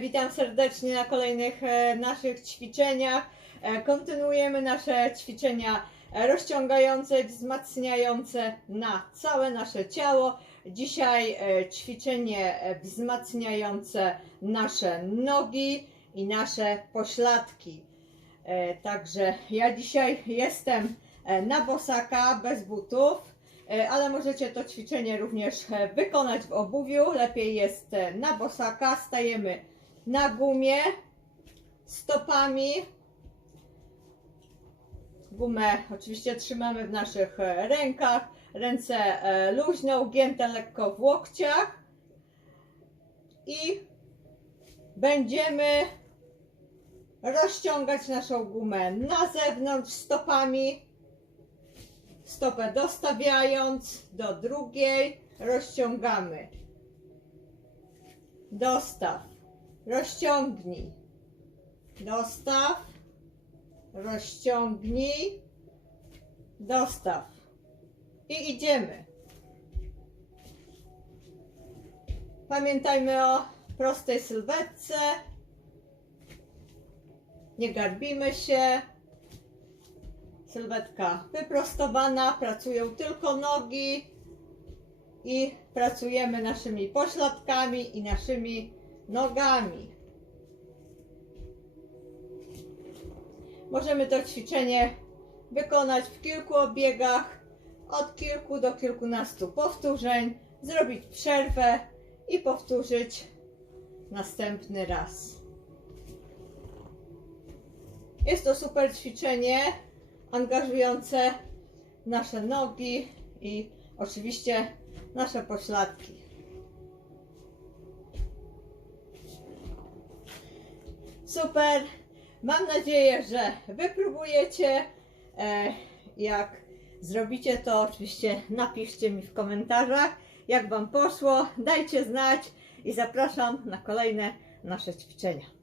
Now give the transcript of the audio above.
Witam serdecznie na kolejnych e, naszych ćwiczeniach. E, Kontynuujemy nasze ćwiczenia rozciągające, wzmacniające na całe nasze ciało. Dzisiaj e, ćwiczenie wzmacniające nasze nogi i nasze pośladki. Także ja dzisiaj jestem na bosaka, bez butów. Ale możecie to ćwiczenie również wykonać w obuwiu. Lepiej jest na bosaka. Stajemy na gumie, stopami. Gumę oczywiście trzymamy w naszych e, rękach. Ręce e, luźno, ugięte lekko w łokciach. I będziemy rozciągać naszą gumę na zewnątrz stopami stopę dostawiając do drugiej, rozciągamy. Dostaw, rozciągnij. Dostaw, rozciągnij, dostaw. I idziemy. Pamiętajmy o prostej sylwetce. Nie garbimy się. Sylwetka wyprostowana, pracują tylko nogi i pracujemy naszymi pośladkami i naszymi nogami. Możemy to ćwiczenie wykonać w kilku obiegach, od kilku do kilkunastu powtórzeń, zrobić przerwę i powtórzyć następny raz. Jest to super ćwiczenie angażujące nasze nogi i oczywiście nasze pośladki. Super. Mam nadzieję, że wypróbujecie. E, jak zrobicie to, oczywiście napiszcie mi w komentarzach, jak Wam poszło. Dajcie znać i zapraszam na kolejne nasze ćwiczenia.